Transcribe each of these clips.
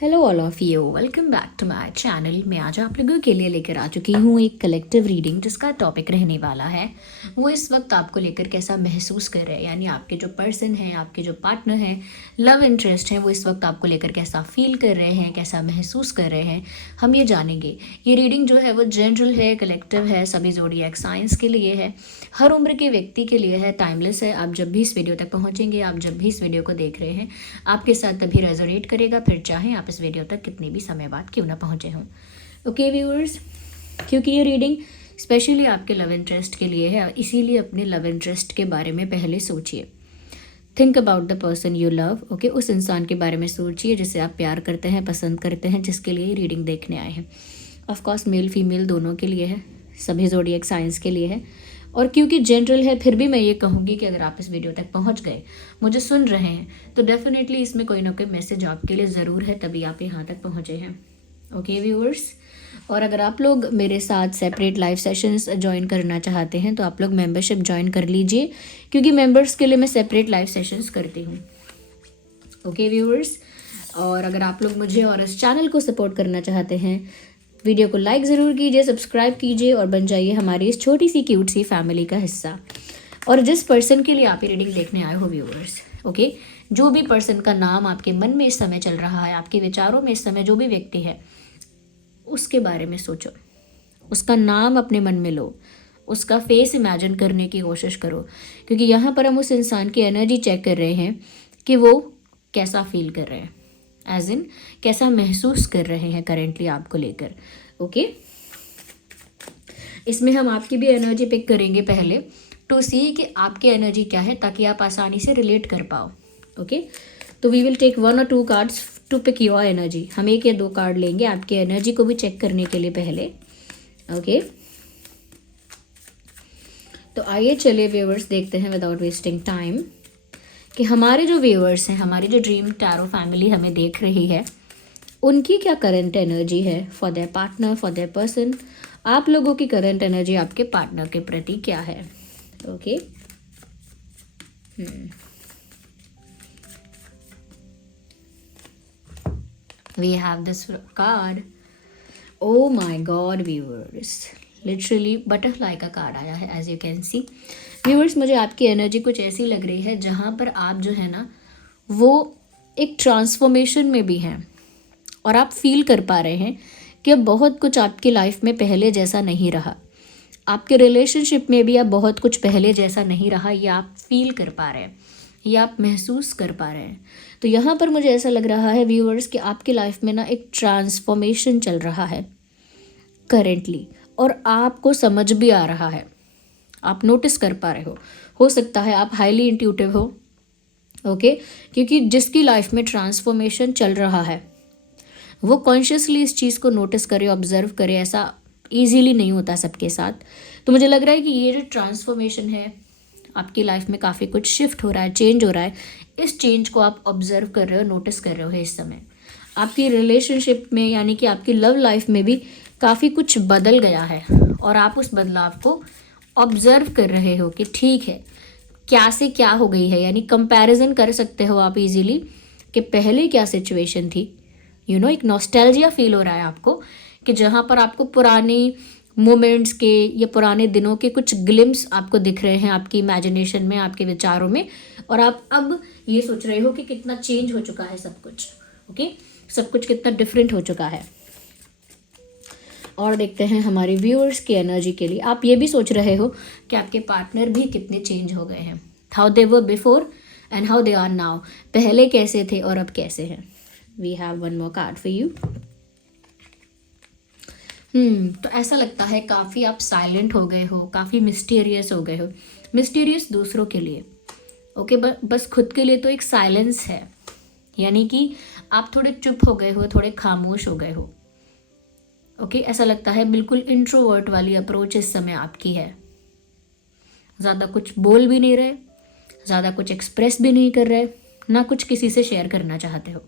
Hello all of you, welcome back to my channel. मैं आज आप लोगों के लिए लेकर आ चुकी हूँ एक कलेक्टिव रीडिंग जिसका टॉपिक रहने वाला है वो इस वक्त आपको लेकर कैसा महसूस कर रहे हैं, यानी आपके जो पर्सन हैं, आपके जो पार्टनर हैं, लव इंटरेस्ट हैं, वो इस वक्त आपको लेकर कैसा फील कर रहे हैं, कैसा महसूस कर रहे हैं, हम ये जानेंगे। ये रीडिंग जो है वो जनरल है, कलेक्टिव है, सभी ज़ोडिएक साइंस के लिए है, हर उम्र के व्यक्ति के लिए है, टाइमलेस है। आप जब भी इस वीडियो तक पहुँचेंगे, आप जब भी इस वीडियो को देख रहे हैं, आपके साथ तभी रेजोनेट करेगा, फिर चाहें आप इस वीडियो तक कितने भी समय बाद क्यों ना पहुंचे हों। ओके व्यूअर्स, क्योंकि ये रीडिंग स्पेशली आपके लव इंटरेस्ट के लिए है, इसीलिए अपने लव इंटरेस्ट के बारे में पहले सोचिए। Think about the person you love. Okay, उस इंसान के बारे में सोचिए जिसे आप प्यार करते हैं, पसंद करते हैं, जिसके लिए रीडिंग देखने आए हैं। ऑफकोर्स मेल फीमेल दोनों के लिए है, सभी ज़ोडिएक साइंस के लिए है। और क्योंकि जनरल है, फिर भी मैं ये कहूँगी कि अगर आप इस वीडियो तक पहुँच गए, मुझे सुन रहे हैं, तो डेफिनेटली इसमें कोई ना कोई मैसेज आपके लिए ज़रूर है, तभी आप यहाँ तक पहुँचे हैं। ओके व्यूअर्स, और अगर आप लोग मेरे साथ सेपरेट लाइव सेशंस ज्वाइन करना चाहते हैं तो आप लोग मेंबरशिप ज्वाइन कर लीजिए, क्योंकि मेंबर्स के लिए मैं सेपरेट लाइव सेशंस करती हूँ। ओके व्यूअर्स, और अगर आप लोग मुझे और इस चैनल को सपोर्ट करना चाहते हैं, वीडियो को लाइक ज़रूर कीजिए, सब्सक्राइब कीजिए और बन जाइए हमारी इस छोटी सी क्यूट सी फैमिली का हिस्सा। और जिस पर्सन के लिए आप ये रीडिंग देखने आए हो व्यूअर्स, ओके, जो भी पर्सन का नाम आपके मन में इस समय चल रहा है, आपके विचारों में इस समय जो भी व्यक्ति है, उसके बारे में सोचो, उसका नाम अपने मन में लो, उसका फेस इमेजिन करने की कोशिश करो, क्योंकि यहाँ पर हम उस इंसान की एनर्जी चेक कर रहे हैं कि वो कैसा फील कर रहे हैं, एज इन कैसा महसूस कर रहे हैं करेंटली आपको लेकर। ओके, इसमें हम आपकी भी एनर्जी पिक करेंगे पहले, टू सी कि आपकी एनर्जी क्या है, ताकि आप आसानी से रिलेट कर पाओ। ओके, तो वी विल टेक 1 और 2 cards to pick your energy. हम 1 या 2 कार्ड लेंगे आपकी एनर्जी को भी चेक करने के लिए पहले। ओके, तो आइए चलिए व्यूअर्स देखते हैं विदाउट वेस्टिंग टाइम कि हमारे जो व्यूअर्स हैं, हमारी जो ड्रीम टैरो फैमिली हमें देख रही है, उनकी क्या करंट एनर्जी है for their partner, for their person. आप लोगों की करंट एनर्जी आपके पार्टनर के प्रति क्या है। Okay, we have this card. Oh my God viewers, literally butterfly का कार्ड आया है, as you can see. Viewers, मुझे आपकी एनर्जी कुछ ऐसी लग रही है जहाँ पर आप जो है ना वो एक ट्रांसफॉर्मेशन में भी हैं, और आप फील कर पा रहे हैं कि अब बहुत कुछ आपकी लाइफ में पहले जैसा नहीं रहा, आपके रिलेशनशिप में भी अब बहुत कुछ पहले जैसा नहीं रहा, ये आप फील कर पा रहे हैं, ये आप महसूस कर पा रहे हैं। तो यहाँ पर मुझे ऐसा लग रहा है व्यूअर्स कि आपकी लाइफ में ना एक ट्रांसफॉर्मेशन चल रहा है करेंटली, और आपको समझ भी आ रहा है, आप नोटिस कर पा रहे हो सकता है आप हाईली इंट्यूटिव हो। ओके, क्योंकि जिसकी लाइफ में ट्रांसफॉर्मेशन चल रहा है वो कॉन्शियसली इस चीज़ को नोटिस करे, ऑब्जर्व करे, ऐसा इजीली नहीं होता सबके साथ। तो मुझे लग रहा है कि ये जो ट्रांसफॉर्मेशन है आपकी लाइफ में, काफ़ी कुछ शिफ्ट हो रहा है, चेंज हो रहा है, इस चेंज को आप ऑब्जर्व कर रहे हो, नोटिस कर रहे हो इस समय। आपकी रिलेशनशिप में यानी कि आपकी लव लाइफ में भी काफ़ी कुछ बदल गया है, और आप उस बदलाव को ऑब्जर्व कर रहे हो कि ठीक है क्या से क्या हो गई है, यानी कंपैरिजन कर सकते हो आप इजीली कि पहले क्या सिचुएशन थी। एक नॉस्टैल्जिया फील हो रहा है आपको, कि जहाँ पर आपको पुरानी मोमेंट्स के या पुराने दिनों के कुछ ग्लिम्स आपको दिख रहे हैं आपकी इमेजिनेशन में, आपके विचारों में, और आप अब ये सोच रहे हो कि कितना चेंज हो चुका है सब कुछ। ओके, सब कुछ कितना डिफरेंट हो चुका है। और देखते हैं हमारे व्यूअर्स की एनर्जी के लिए, आप ये भी सोच रहे हो कि आपके पार्टनर भी कितने चेंज हो गए हैं, how they were before and how they are now, पहले कैसे थे और अब कैसे हैं। We have 1 more card for you. तो ऐसा लगता है काफ़ी आप साइलेंट हो गए हो, काफ़ी मिस्टीरियस हो गए हो, मिस्टीरियस दूसरों के लिए। ओके, बस खुद के लिए तो एक साइलेंस है, यानी कि आप थोड़े चुप हो गए हो, थोड़े खामोश हो गए हो। ओके, ऐसा लगता है बिल्कुल इंट्रोवर्ट वाली अप्रोच इस समय आपकी है, ज़्यादा कुछ बोल भी नहीं रहे, ज़्यादा कुछ एक्सप्रेस भी नहीं कर रहे, ना कुछ किसी से शेयर करना चाहते हो,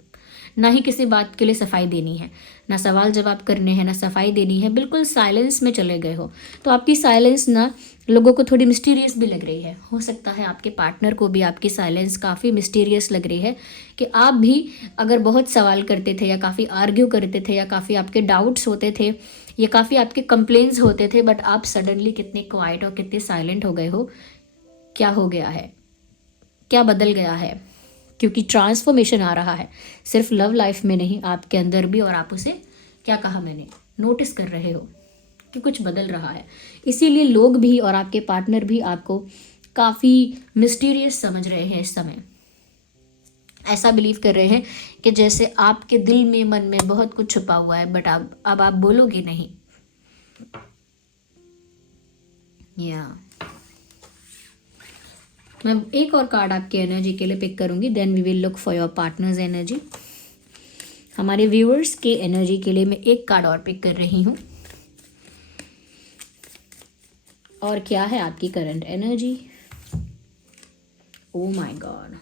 ना ही किसी बात के लिए सफाई देनी है, ना सवाल जवाब करने हैं, ना सफाई देनी है, बिल्कुल साइलेंस में चले गए हो। तो आपकी साइलेंस ना लोगों को थोड़ी मिस्टीरियस भी लग रही है। हो सकता है आपके पार्टनर को भी आपकी साइलेंस काफ़ी मिस्टीरियस लग रही है, कि आप भी अगर बहुत सवाल करते थे या काफ़ी आर्ग्यू करते थे या काफ़ी आपके डाउट्स होते थे या काफ़ी आपके कंप्लेंट्स होते थे, बट आप सडनली कितने क्वाइट और कितने साइलेंट हो गए हो। क्या हो गया है, क्या बदल गया है? क्योंकि ट्रांसफॉर्मेशन आ रहा है, सिर्फ लव लाइफ में नहीं, आपके अंदर भी। और आप उसे, क्या कहा मैंने, नोटिस कर रहे हो कि कुछ बदल रहा है। इसीलिए लोग भी और आपके पार्टनर भी आपको काफ़ी मिस्टीरियस समझ रहे हैं इस समय। ऐसा बिलीव कर रहे हैं कि जैसे आपके दिल में, मन में बहुत कुछ छुपा हुआ है, बट अब आप बोलोगे नहीं। या मैं एक और कार्ड आपके एनर्जी के लिए पिक करूंगी, then we will look for your partner's energy. हमारे व्यूअर्स के एनर्जी के लिए मैं एक कार्ड और पिक कर रही हूँ। और क्या है आपकी current energy? O my God.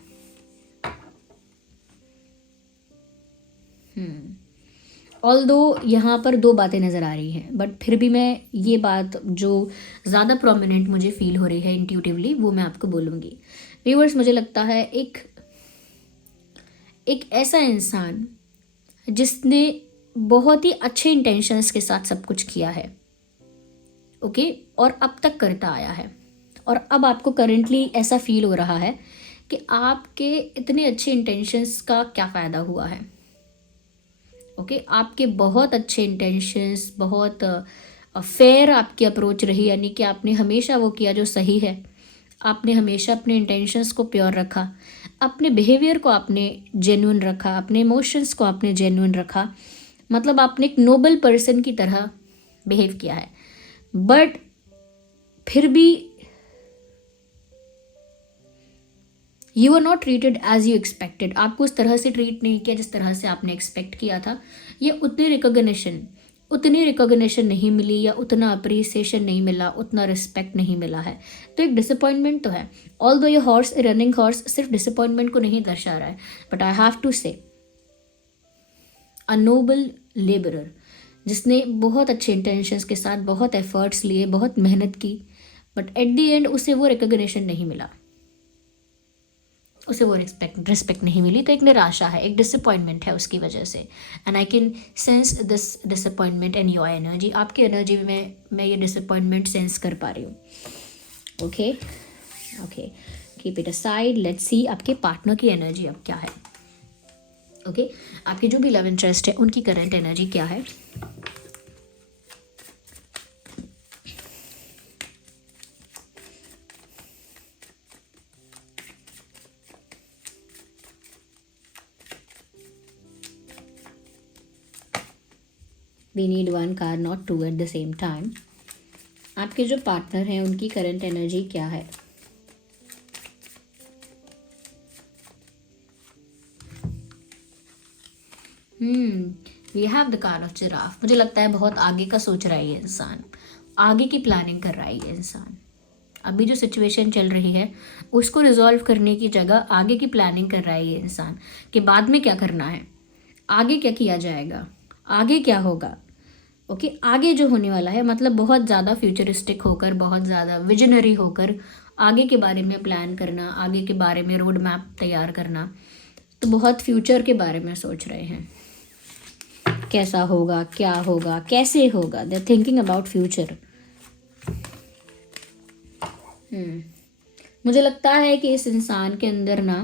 Although यहाँ पर दो बातें नज़र आ रही हैं, बट फिर भी मैं ये बात जो ज़्यादा प्रोमिनेंट मुझे फील हो रही है इंट्यूटिवली, वो मैं आपको बोलूँगी। व्यूअर्स, मुझे लगता है एक ऐसा इंसान जिसने बहुत ही अच्छे इंटेंशंस के साथ सब कुछ किया है, ओके, और अब तक करता आया है। और अब आपको करेंटली ऐसा फील हो रहा है कि आपके इतने अच्छे इंटेंशंस का क्या फ़ायदा हुआ है। ओके, आपके बहुत अच्छे इंटेंशंस, बहुत फेयर आपकी अप्रोच रही, यानी कि आपने हमेशा वो किया जो सही है। आपने हमेशा अपने इंटेंशंस को प्योर रखा, अपने बिहेवियर को आपने जेन्युइन रखा, अपने इमोशंस को आपने जेन्युइन रखा। मतलब आपने एक नोबल पर्सन की तरह बिहेव किया है। बट फिर भी you are not treated as you expected. आपको उस तरह से ट्रीट नहीं किया जिस तरह से आपने एक्सपेक्ट किया था। ये उतनी रिकॉग्निशन नहीं मिली, या उतना अप्रिसिएशन नहीं मिला, उतना रिस्पेक्ट नहीं मिला है। तो एक डिसअपॉइंटमेंट तो है। ऑल्दो ये हॉर्स, रनिंग हॉर्स, सिर्फ डिसअपॉइंटमेंट को नहीं दर्शा रहा है, बट आई हैव टू से अ नोबल लेबरर, जिसने बहुत अच्छे इंटेंशंस के साथ बहुत एफर्ट्स लिए, बहुत मेहनत की, बट एट द एंड उसे वो रिकॉग्निशन नहीं मिला, उसे वो रिस्पेक्ट नहीं मिली। तो एक निराशा है, एक डिसअपॉइंटमेंट है उसकी वजह से। And I can sense this disappointment in your energy. आपकी एनर्जी में मैं ये डिसअपॉइंटमेंट सेंस कर पा रही हूँ। Okay okay, keep it aside, let's see आपके पार्टनर की एनर्जी अब क्या है। ओके, आपके जो भी लव इंटरेस्ट है उनकी करंट एनर्जी क्या है। We need one card, not two at the same time. आपके जो पार्टनर हैं उनकी करंट एनर्जी क्या है। We have the card of giraffe. मुझे लगता है बहुत आगे का सोच रहा है ये इंसान, आगे की प्लानिंग कर रहा है ये इंसान। अभी जो सिचुएशन चल रही है उसको रिजॉल्व करने की जगह आगे की प्लानिंग कर रहा है ये इंसान, कि बाद में क्या करना है, आगे क्या किया जाएगा, आगे क्या होगा। ओके, आगे जो होने वाला है, मतलब बहुत ज़्यादा फ्यूचरिस्टिक होकर, बहुत ज़्यादा विजनरी होकर आगे के बारे में प्लान करना, आगे के बारे में रोड मैप तैयार करना। तो बहुत फ्यूचर के बारे में सोच रहे हैं, कैसा होगा, क्या होगा, कैसे होगा। They are thinking about future. मुझे लगता है कि इस इंसान के अंदर ना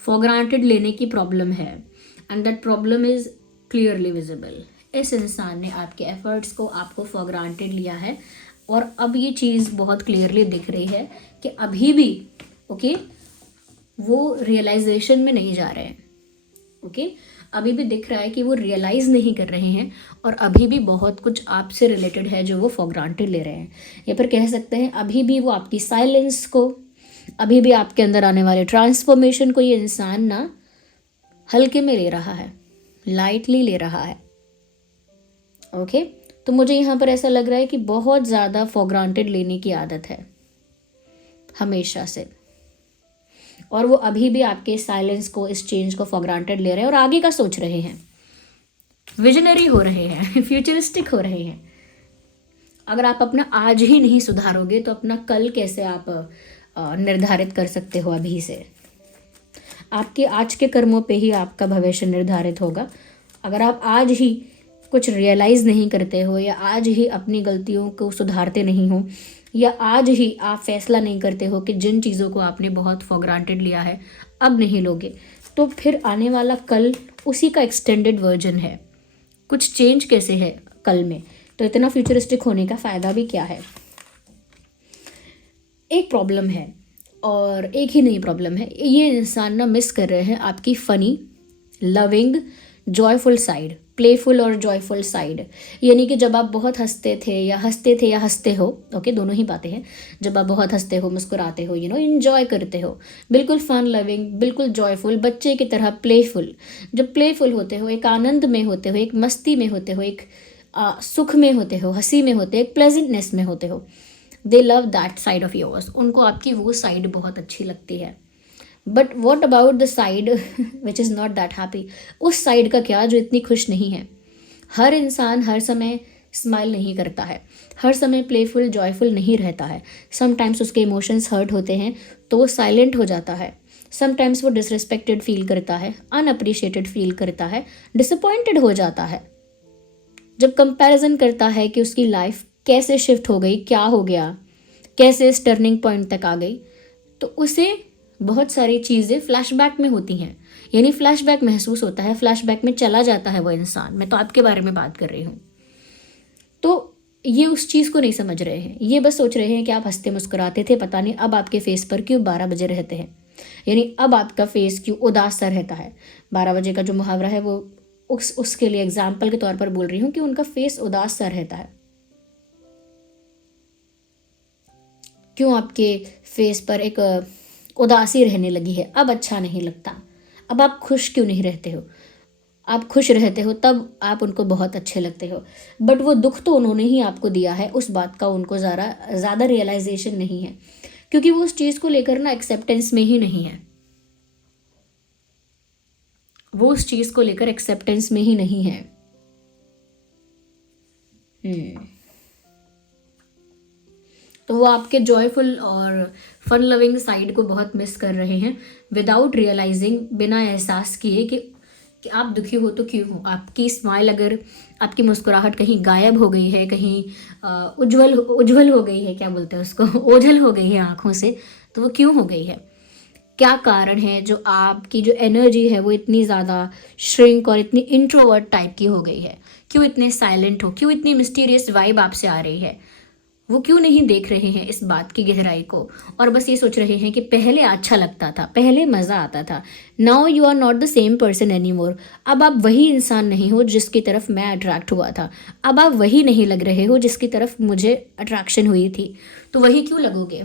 फॉर ग्रांटेड लेने की प्रॉब्लम है, and that problem is clearly visible. इस इंसान ने आपके एफर्ट्स को, आपको फॉर ग्रांटेड लिया है, और अब ये चीज़ बहुत क्लियरली दिख रही है कि अभी भी ओके वो रियलाइजेशन में नहीं जा रहे हैं। ओके, अभी भी दिख रहा है कि वो रियलाइज़ नहीं कर रहे हैं, और अभी भी बहुत कुछ आपसे रिलेटेड है जो वो फॉर ग्रांटेड ले रहे हैं। या फिर कह सकते हैं अभी भी वो आपकी साइलेंस को, अभी भी आपके अंदर आने वाले ट्रांसफॉर्मेशन को ये इंसान ना हल्के में ले रहा है, लाइटली ले रहा है। ओके, तो मुझे यहाँ पर ऐसा लग रहा है कि बहुत ज़्यादा फॉर ग्रांटेड लेने की आदत है हमेशा से, और वो अभी भी आपके साइलेंस को, इस चेंज को फॉर ग्रांटेड ले रहे हैं और आगे का सोच रहे हैं, विजनरी हो रहे हैं, फ्यूचरिस्टिक हो रहे हैं। अगर आप अपना आज ही नहीं सुधारोगे तो अपना कल कैसे आप निर्धारित कर सकते हो अभी से? आपके आज के कर्मों पे ही आपका भविष्य निर्धारित होगा। अगर आप आज ही कुछ रियलाइज़ नहीं करते हो, या आज ही अपनी गलतियों को सुधारते नहीं हो, या आज ही आप फैसला नहीं करते हो कि जिन चीज़ों को आपने बहुत फॉर ग्रांटेड लिया है अब नहीं लोगे, तो फिर आने वाला कल उसी का एक्सटेंडेड वर्जन है। कुछ चेंज कैसे है कल में? तो इतना फ्यूचरिस्टिक होने का फ़ायदा भी क्या है? एक प्रॉब्लम है, और एक ही नहीं प्रॉब्लम है, ये इंसान ना मिस कर रहे हैं आपकी funny, loving, joyful side, playful और जॉयफुल साइड। यानी कि जब आप बहुत हंसते थे या हंसते हो, ओके, दोनों ही बातें हैं। जब आप बहुत हंसते हो, मुस्कुराते हो, इंजॉय करते हो, बिल्कुल फन लविंग, बिल्कुल जॉयफुल, बच्चे की तरह प्लेफुल। जब प्लेफुल होते हो, एक आनंद में होते हो, एक मस्ती में होते हो, एक सुख में होते हो, हंसी में होते हो, एक प्लेजेंटनेस में होते हो, दे love that side of yours. उनको आपकी वो साइड बहुत अच्छी लगती है। But what about the side which is not that happy? उस साइड का क्या जो इतनी खुश नहीं है? हर इंसान हर समय स्माइल नहीं करता है, हर समय प्लेफुल जॉयफुल नहीं रहता है। समटाइम्स उसके इमोशंस हर्ट होते हैं तो वो साइलेंट हो जाता है। समटाइम्स वो डिसरिस्पेक्टेड फील करता है, अनअप्रिशिएटेड फील करता है, डिसअपॉइंटेड हो जाता है। जब कंपैरिजन करता है कि उसकी लाइफ कैसे शिफ्ट हो गई, क्या हो गया, कैसे इस टर्निंग पॉइंट तक आ गई, तो उसे बहुत सारी चीज़ें फ्लैशबैक में होती हैं। यानी फ्लैशबैक महसूस होता है, फ्लैशबैक में चला जाता है वो इंसान। मैं तो आपके बारे में बात कर रही हूँ। तो ये उस चीज़ को नहीं समझ रहे हैं। ये बस सोच रहे हैं कि आप हंसते मुस्कुराते थे, पता नहीं अब आपके फेस पर क्यों 12 बजे रहते हैं। यानी अब आपका फेस क्यों उदास सा रहता है। 12 बजे का जो मुहावरा है वो उसके लिए एग्जाम्पल के तौर पर बोल रही हूँ कि उनका फेस उदास सा रहता है। क्यों आपके फेस पर एक उदासी रहने लगी है? अब अच्छा नहीं लगता। अब आप खुश क्यों नहीं रहते हो? आप खुश रहते हो तब आप उनको बहुत अच्छे लगते हो। बट वो दुख तो उन्होंने ही आपको दिया है, उस बात का उनको ज़्यादा रियलाइजेशन नहीं है, क्योंकि वो उस चीज़ को लेकर ना एक्सेप्टेंस में ही नहीं है। वो उस चीज़ को लेकर एक्सेप्टेंस में ही नहीं है। तो वो आपके जॉयफुल और फन लविंग साइड को बहुत मिस कर रहे हैं, विदाउट रियलाइजिंग, बिना एहसास किए कि आप दुखी हो तो क्यों हो। आपकी स्माइल, अगर आपकी मुस्कुराहट कहीं गायब हो गई है, कहीं उज्जवल हो गई है, क्या बोलते हैं उसको, ओझल हो गई है आँखों से, तो वो क्यों हो गई है? क्या कारण है जो आपकी जो एनर्जी है वो इतनी ज़्यादा श्रिंक और इतनी इंट्रोवर्ट टाइप की हो गई है? क्यों इतने साइलेंट हो? क्यों इतनी मिस्टीरियस वाइब आपसे आ रही है? वो क्यों नहीं देख रहे हैं इस बात की गहराई को, और बस ये सोच रहे हैं कि पहले अच्छा लगता था, पहले मज़ा आता था। Now you are not the same person any more. अब आप वही इंसान नहीं हो जिसकी तरफ मैं अट्रैक्ट हुआ था। अब आप वही नहीं लग रहे हो जिसकी तरफ मुझे अट्रैक्शन हुई थी। तो वही क्यों लगोगे?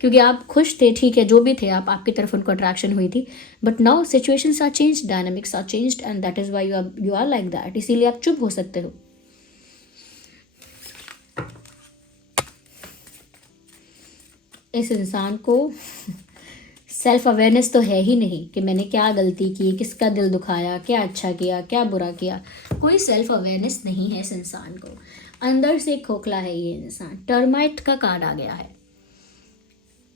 क्योंकि आप खुश थे, ठीक है, जो भी थे आप, आपकी तरफ उनको अट्रैक्शन हुई थी। But now situations are changed, dynamics are changed, and that is why you are like that. इसीलिए आप चुप हो सकते हो। इस इंसान को सेल्फ अवेयरनेस तो है ही नहीं कि मैंने क्या गलती की, किसका दिल दुखाया, क्या अच्छा किया, क्या बुरा किया। कोई सेल्फ अवेयरनेस नहीं है इस इंसान को। अंदर से खोखला है ये इंसान, टर्माइट का कार्ड आ गया है।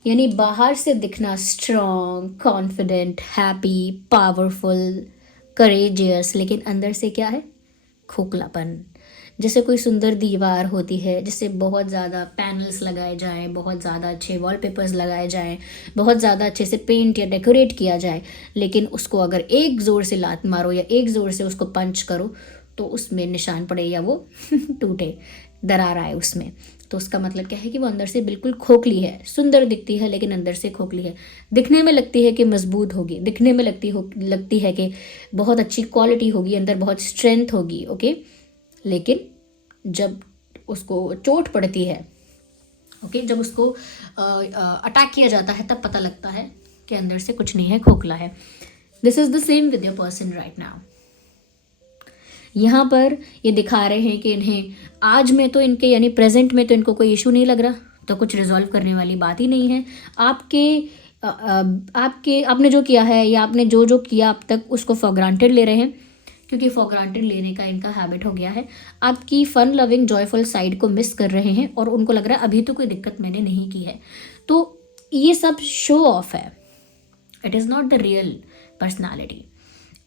यानी बाहर से दिखना strong, confident, happy, powerful, courageous, लेकिन अंदर से क्या है? खोखलापन। जैसे कोई सुंदर दीवार होती है, जिससे बहुत ज़्यादा पैनल्स लगाए जाएं, बहुत ज़्यादा अच्छे वॉलपेपर्स लगाए जाएं, बहुत ज़्यादा अच्छे से पेंट या डेकोरेट किया जाए, लेकिन उसको अगर एक ज़ोर से लात मारो या एक ज़ोर से उसको पंच करो तो उसमें निशान पड़े या वो टूटे, दरार आए उसमें, तो उसका मतलब क्या है कि वो अंदर से बिल्कुल खोखली है। सुंदर दिखती है लेकिन अंदर से खोखली है। दिखने में लगती है कि मजबूत होगी, दिखने में लगती है कि बहुत अच्छी क्वालिटी होगी, अंदर बहुत स्ट्रेंथ होगी, ओके, लेकिन जब उसको चोट पड़ती है, ओके, जब उसको अटैक किया जाता है, तब पता लगता है कि अंदर से कुछ नहीं है, खोखला है। This is the same with your person right now. यहाँ पर ये दिखा रहे हैं कि इन्हें आज में तो इनके यानी प्रेजेंट में तो इनको कोई इशू नहीं लग रहा, तो कुछ रिजॉल्व करने वाली बात ही नहीं है। आपके आपने जो किया है या आपने जो जो किया अब तक उसको फॉर ग्रांटेड ले रहे हैं, क्योंकि फॉर ग्रांटेड लेने का इनका हैबिट हो गया है। आपकी फन लविंग जॉयफुल साइड को मिस कर रहे हैं और उनको लग रहा है अभी तो कोई दिक्कत मैंने नहीं की है। तो ये सब शो ऑफ है, it is not the real personality.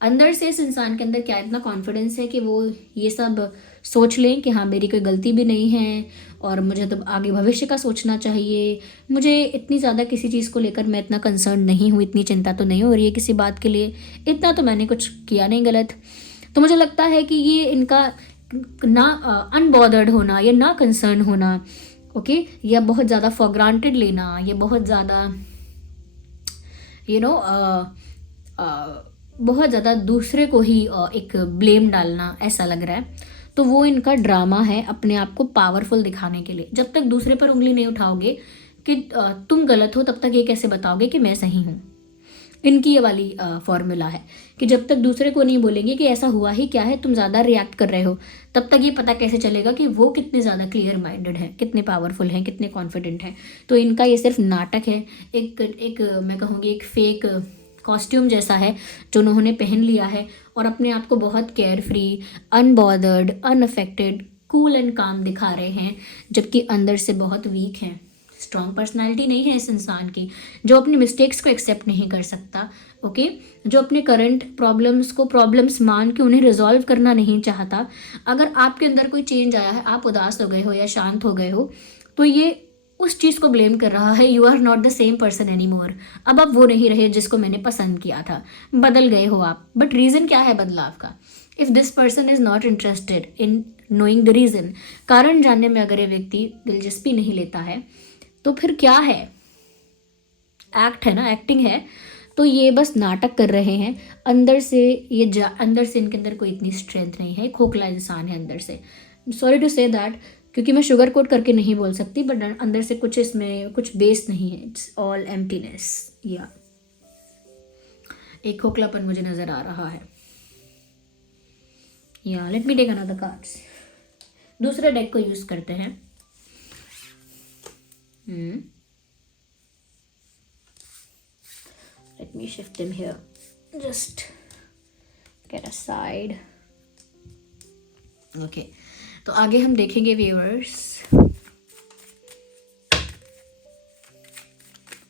अंदर से इस इंसान के अंदर क्या इतना कॉन्फिडेंस है कि वो ये सब सोच लें कि हाँ मेरी कोई गलती भी नहीं है और मुझे तो आगे भविष्य का सोचना चाहिए, मुझे इतनी ज़्यादा किसी चीज़ को लेकर मैं इतना कंसर्न नहीं हूँ, इतनी चिंता तो नहीं हो रही है किसी बात के लिए, इतना तो मैंने कुछ किया नहीं गलत। तो मुझे लगता है कि ये इनका ना अनबॉदर्ड होना या ना कंसर्न होना, ओके, या बहुत ज़्यादा फॉर ग्रांटेड लेना, या बहुत ज़्यादा बहुत ज़्यादा दूसरे को ही एक ब्लेम डालना, ऐसा लग रहा है। तो वो इनका ड्रामा है अपने आप को पावरफुल दिखाने के लिए। जब तक दूसरे पर उंगली नहीं उठाओगे कि तुम गलत हो, तब तक ये कैसे बताओगे कि मैं सही हूँ। इनकी ये वाली फॉर्मूला है कि जब तक दूसरे को नहीं बोलेंगे कि ऐसा हुआ ही क्या है, तुम ज़्यादा रिएक्ट कर रहे हो, तब तक ये पता कैसे चलेगा कि वो कितने ज़्यादा क्लियर माइंडेड हैं, कितने पावरफुल हैं, कितने कॉन्फिडेंट हैं। तो इनका ये सिर्फ नाटक है, एक मैं कहूँगी एक फेक कॉस्ट्यूम जैसा है जो उन्होंने पहन लिया है और अपने आप को बहुत carefree, unbothered, unaffected, cool and calm दिखा रहे हैं, जबकि अंदर से बहुत वीक हैं। स्ट्रॉन्ग पर्सनालिटी नहीं है इस इंसान की, जो अपनी मिस्टेक्स को एक्सेप्ट नहीं कर सकता, ओके, जो अपने करंट प्रॉब्लम्स को प्रॉब्लम्स मान के उन्हें रिजॉल्व करना नहीं चाहता। अगर आपके अंदर कोई चेंज आया है, आप उदास हो गए हो या शांत हो गए हो, तो ये उस चीज़ को ब्लेम कर रहा है, you are not the same person any more. अब आप वो नहीं रहे जिसको मैंने पसंद किया था, बदल गए हो आप। बट रीज़न क्या है बदलाव का? If this person is not interested in knowing the reason, कारण जानने में अगर ये व्यक्ति दिलचस्पी नहीं लेता है, तो फिर क्या है? एक्ट है ना, एक्टिंग है। तो ये बस नाटक कर रहे हैं। अंदर से अंदर से इनके अंदर कोई इतनी स्ट्रेंथ नहीं है, खोखला इंसान है अंदर से। सॉरी टू से दैट, क्योंकि मैं शुगर कोट करके नहीं बोल सकती, बट अंदर से कुछ इसमें कुछ बेस नहीं है, इट्स ऑल एम्प्टीनेस। या एक खोखलापन मुझे नज़र आ रहा है। या let me take another cards. दूसरे डेक को यूज़ करते हैं। Let me shift them here. Just get aside. Okay. तो आगे हम देखेंगे व्यूअर्स,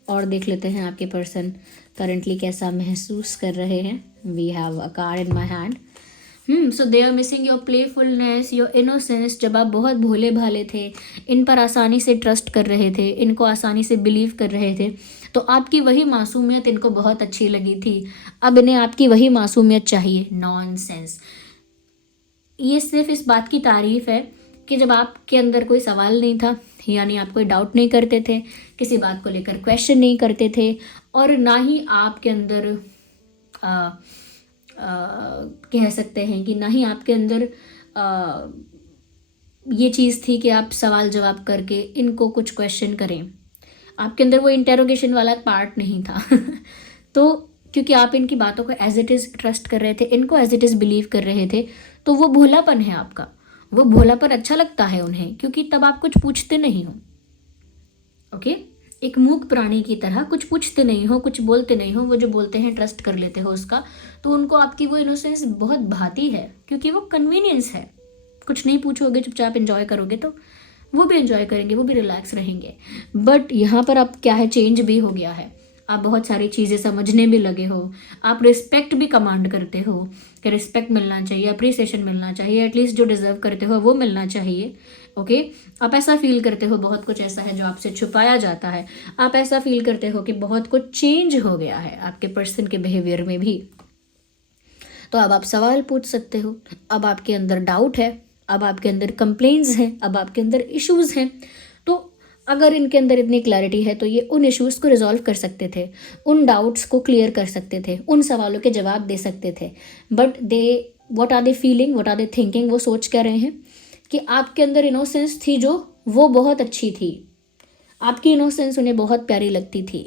और देख लेते हैं आपके पर्सन करंटली कैसा महसूस कर रहे हैं। We have a card in my hand. So they are missing your playfulness, your innocence. जब आप बहुत भोले भाले थे, इन पर आसानी से ट्रस्ट कर रहे थे, इनको आसानी से बिलीव कर रहे थे, तो आपकी वही मासूमियत इनको बहुत अच्छी लगी थी। अब इन्हें आपकी वही मासूमियत चाहिए। नॉनसेंस। ये सिर्फ इस बात की तारीफ है कि जब आपके अंदर कोई सवाल नहीं था, यानी आप कोई डाउट नहीं करते थे, किसी बात को लेकर क्वेश्चन नहीं करते थे, और ना ही आपके अंदर कह सकते हैं कि ना ही आपके अंदर ये चीज़ थी कि आप सवाल जवाब करके इनको कुछ क्वेश्चन करें। आपके अंदर वो इंटेरोगेशन वाला पार्ट नहीं था। तो क्योंकि आप इनकी बातों को एज इट इज़ ट्रस्ट कर रहे थे, इनको एज इट इज़ बिलीव कर रहे थे, तो वो भोलापन है आपका। वो भोलापन अच्छा लगता है उन्हें, क्योंकि तब आप कुछ पूछते नहीं हो। ओके, एक मूक प्राणी की तरह कुछ पूछते नहीं हो, कुछ बोलते नहीं हो, वो जो बोलते हैं ट्रस्ट कर लेते हो उसका। तो उनको आपकी वो इनोसेंस बहुत भाती है, क्योंकि वो कन्वीनियंस है। कुछ नहीं पूछोगे, चुपचाप एंजॉय करोगे, तो वो भी एंजॉय करेंगे, वो भी रिलैक्स रहेंगे। बट यहाँ पर अब क्या है, चेंज भी हो गया है। आप बहुत सारी चीज़ें समझने भी लगे हो, आप रिस्पेक्ट भी कमांड करते हो कि रिस्पेक्ट मिलना चाहिए, अप्रिसिएशन मिलना चाहिए, एटलीस्ट जो डिज़र्व करते हो वो मिलना चाहिए। ओके, आप ऐसा फील करते हो बहुत कुछ ऐसा है जो आपसे छुपाया जाता है। आप ऐसा फील करते हो कि बहुत कुछ चेंज हो गया है आपके पर्सन के बिहेवियर में भी। तो अब आप सवाल पूछ सकते हो, अब आपके अंदर डाउट है, अब आपके अंदर कंप्लेंट्स हैं, अब आपके अंदर इश्यूज़ हैं। तो अगर इनके अंदर इतनी क्लैरिटी है तो ये उन इश्यूज़ को रिजॉल्व कर सकते थे, उन डाउट्स को क्लियर कर सकते थे, उन सवालों के जवाब दे सकते थे। But they what are they feeling, what are they thinking, वो सोच क्या रहे हैं कि आपके अंदर इनोसेंस थी जो वो बहुत अच्छी थी, आपकी इनोसेंस उन्हें बहुत प्यारी लगती थी।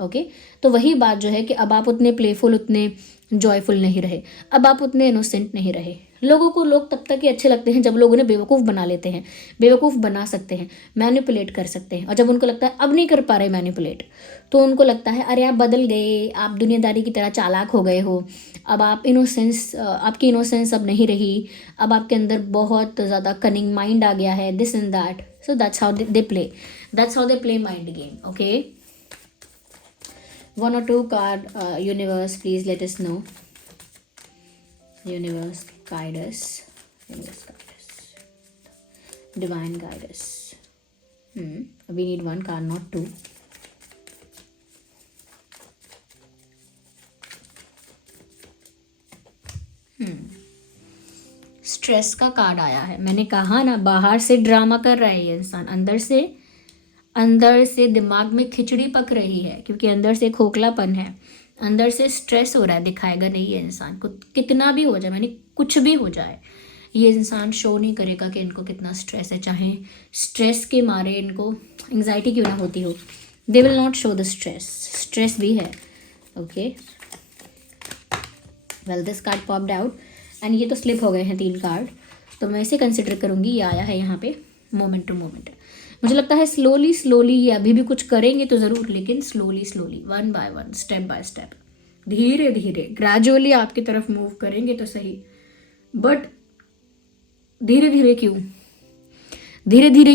ओके, तो वही बात जो है कि अब आप उतने प्लेफुल, उतने जॉयफुल नहीं रहे, अब आप उतने इनोसेंट नहीं रहे। लोगों को लोग तब तक ही अच्छे लगते हैं जब लोग उन्हें बेवकूफ़ बना लेते हैं, बेवकूफ़ बना सकते हैं, मैनिपुलेट कर सकते हैं। और जब उनको लगता है अब नहीं कर पा रहे मैनिपुलेट, तो उनको लगता है अरे आप बदल गए, आप दुनियादारी की तरह चालाक हो गए हो, अब आप इनोसेंस, आपकी इनोसेंस अब नहीं रही, अब आपके अंदर बहुत ज़्यादा कनिंग माइंड आ गया है, this and that. So that's how they play, that's how they play mind game. Okay, 1 or 2 card, universe, please let us know. Universe, guide us. Universe, guide us. Divine, guide us. We need 1 card, not 2. Stress का card आया है। मैंने कहा ना, बाहर से drama कर रहा है ये इंसान, अंदर से दिमाग में खिचड़ी पक रही है, क्योंकि अंदर से खोखलापन है, अंदर से स्ट्रेस हो रहा है। दिखाएगा नहीं ये इंसान को, कितना भी हो जाए, मैंने कुछ भी हो जाए, ये इंसान शो नहीं करेगा कि इनको कितना स्ट्रेस है। चाहे स्ट्रेस के मारे इनको एंग्जाइटी क्यों ना होती हो, they will not show the stress. Stress भी है। Okay, well this card popped out and ये तो स्लिप हो गए हैं 3 कार्ड, तो मैं इसे कंसिडर करूँगी। ये आया है यहाँ पे मोमेंट टू मोमेंट। मुझे लगता है स्लोली ये अभी भी कुछ करेंगे तो ज़रूर, लेकिन slowly 1 by 1, step by step, धीरे धीरे, ग्रेजुअली आपकी तरफ मूव करेंगे तो सही। बट धीरे धीरे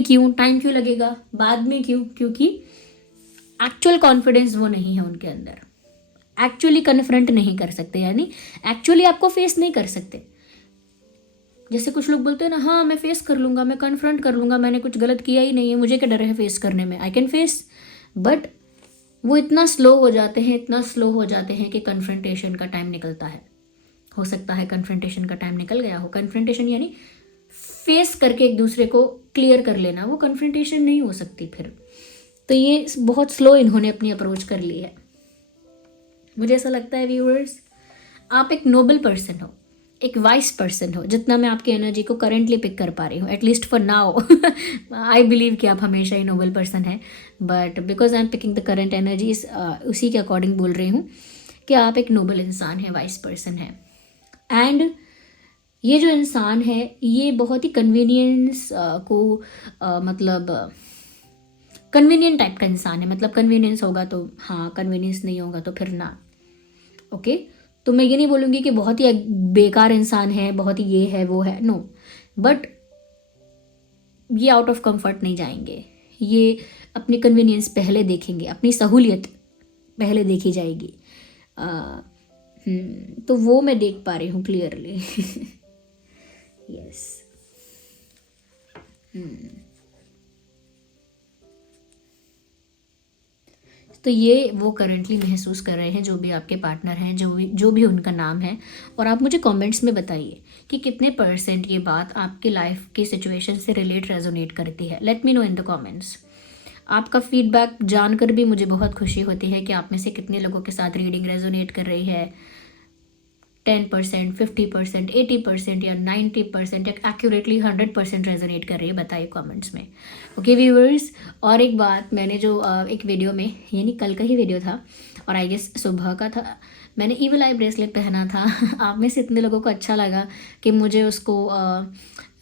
क्यों, टाइम क्यों लगेगा, बाद में क्यों? क्योंकि एक्चुअल कॉन्फिडेंस वो नहीं है उनके अंदर, एक्चुअली कन्फ्रंट नहीं कर सकते, यानी एक्चुअली आपको फेस नहीं कर सकते। जैसे कुछ लोग बोलते हैं ना, हाँ मैं फेस कर लूँगा, मैं कन्फ्रंट कर लूँगा, मैंने कुछ गलत किया ही नहीं है, मुझे क्या डर है फेस करने में, आई कैन फेस। बट वो इतना स्लो हो जाते हैं कि कन्फ्रंटेशन का टाइम निकलता है। हो सकता है कन्फ्रंटेशन का टाइम निकल गया हो। कन्फ्रंटेशन यानी फेस करके एक दूसरे को क्लियर कर लेना, वो कन्फ्रंटेशन नहीं हो सकती फिर। तो ये बहुत स्लो इन्होंने अपनी अप्रोच कर ली है। मुझे ऐसा लगता है व्यूअर्स, आप एक नोबल पर्सन हो, एक वाइस पर्सन हो, जितना मैं आपकी एनर्जी को करंटली पिक कर पा रही हूँ, at least for now. I believe कि आप हमेशा ही नोबल पर्सन है, but because I am picking the current energies, उसी के अकॉर्डिंग बोल रही हूँ कि आप एक नोबल इंसान है, वाइस पर्सन है। एंड ये जो इंसान है, ये बहुत ही कन्वीनियंस को मतलब कन्वीनियंट टाइप का इंसान है। मतलब कन्वीनियंस होगा तो हाँ, कन्वीनियंस नहीं होगा तो फिर ना। ओके, तो मैं ये नहीं बोलूँगी कि बहुत ही बेकार इंसान है, बहुत ही ये है वो है, नो। बट ये आउट ऑफ कंफर्ट नहीं जाएंगे, ये अपनी कन्वीनियंस पहले देखेंगे, अपनी सहूलियत पहले देखी जाएगी। तो वो मैं देख पा रही हूँ क्लियरली। यस। तो ये वो करंटली महसूस कर रहे हैं, जो भी आपके पार्टनर हैं, जो भी उनका नाम है। और आप मुझे कमेंट्स में बताइए कि कितने % ये बात आपकी लाइफ की सिचुएशन से रिलेट रेजोनेट करती है। Let me know in the comments. आपका फीडबैक जानकर भी मुझे बहुत खुशी होती है कि आप में से कितने लोगों के साथ रीडिंग रेजोनेट कर रही है। 10%, 50%, 80% या 90% या एक्यूरेटली 100% रेजोनेट कर रही है, बताइए कमेंट्स में। ओके व्यूअर्स, और एक बात, मैंने जो एक वीडियो में, यानी कल का ही वीडियो था और आई गेस सुबह का था, मैंने ईविल आई ब्रेसलेट पहना था। आप में से इतने लोगों को अच्छा लगा कि मुझे उसको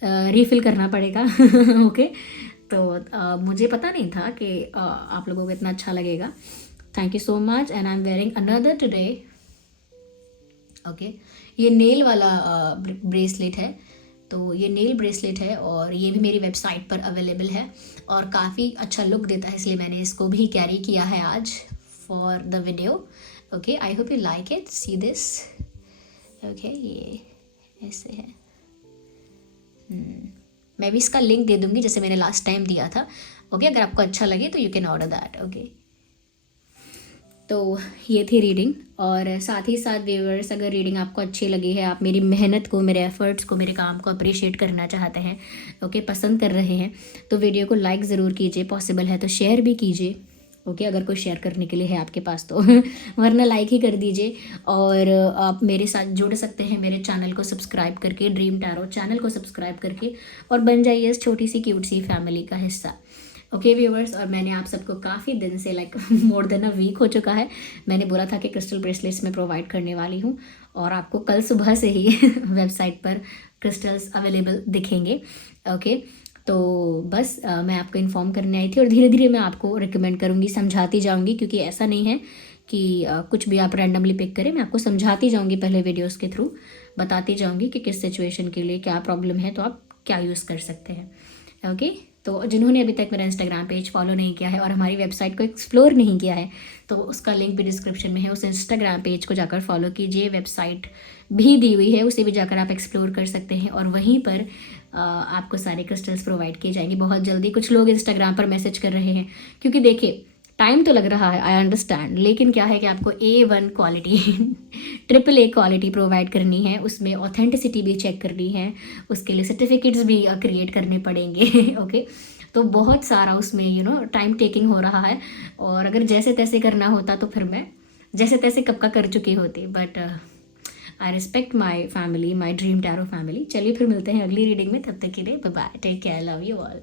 रीफिल करना पड़ेगा। ओके, तो मुझे पता नहीं था कि आप लोगों को इतना अच्छा लगेगा। Thank you so much and I am wearing another today. Okay, ये नेल वाला ब्रेसलेट है। तो ये नेल ब्रेसलेट है और ये भी मेरी वेबसाइट पर अवेलेबल है और काफ़ी अच्छा लुक देता है, इसलिए मैंने इसको भी कैरी किया है आज for the video. Okay, I hope you like it, see this. Okay, ये ऐसे है। मैं भी इसका लिंक दे दूँगी जैसे मैंने लास्ट टाइम दिया था। ओके, अगर आपको अच्छा लगे तो you can order that. Okay, तो ये थी रीडिंग। और साथ ही साथ व्यूअर्स, अगर रीडिंग आपको अच्छी लगी है, आप मेरी मेहनत को, मेरे एफर्ट्स को, मेरे काम को अप्रिशिएट करना चाहते हैं, ओके, पसंद कर रहे हैं, तो वीडियो को लाइक ज़रूर कीजिए, पॉसिबल है तो शेयर भी कीजिए। ओके, अगर कोई शेयर करने के लिए है आपके पास तो वरना लाइक ही कर दीजिए। और आप मेरे साथ जुड़ सकते हैं मेरे चैनल को सब्सक्राइब करके, ड्रीम टैरो चैनल को सब्सक्राइब करके, और बन जाइए इस छोटी सी क्यूट सी फैमिली का हिस्सा। ओके व्यूअर्स, और मैंने आप सबको काफ़ी दिन से, like more than a week हो चुका है, मैंने बोला था कि क्रिस्टल ब्रेसलेट्स में प्रोवाइड करने वाली हूँ और आपको कल सुबह से ही वेबसाइट पर क्रिस्टल्स अवेलेबल दिखेंगे। ओके, तो बस मैं आपको इन्फॉर्म करने आई थी और धीरे धीरे मैं आपको रिकमेंड करूँगी, समझाती जाऊँगी, क्योंकि ऐसा नहीं है कि कुछ भी आप रैंडमली पिक करें। मैं आपको समझाती जाऊँगी, पहले वीडियोस के थ्रू बताती जाऊँगी कि किस सिचुएशन के लिए क्या प्रॉब्लम है, तो आप क्या यूज़ कर सकते हैं। ओके, तो जिन्होंने अभी तक मेरा इंस्टाग्राम पेज फॉलो नहीं किया है और हमारी वेबसाइट को एक्सप्लोर नहीं किया है, तो उसका लिंक भी डिस्क्रिप्शन में है। उस इंस्टाग्राम पेज को जाकर फॉलो कीजिए, वेबसाइट भी दी हुई है, उसे भी जाकर आप एक्सप्लोर कर सकते हैं और वहीं पर आपको सारे क्रिस्टल्स प्रोवाइड किए जाएंगे बहुत जल्दी। कुछ लोग इंस्टाग्राम पर मैसेज कर रहे हैं, क्योंकि देखिए टाइम तो लग रहा है, आई अंडरस्टैंड, लेकिन क्या है कि आपको A1 quality AAA quality provide करनी है, उसमें ऑथेंटिसिटी भी चेक करनी है, उसके लिए सर्टिफिकेट्स भी क्रिएट करने पड़ेंगे। ओके, तो बहुत सारा उसमें टाइम टेकिंग हो रहा है, और अगर जैसे तैसे करना होता तो फिर मैं जैसे तैसे कब का कर चुकी होती, but I respect my family, my dream tarot family. चलिए फिर मिलते हैं अगली रीडिंग में, तब तक के लिए bye bye, take care, love you all.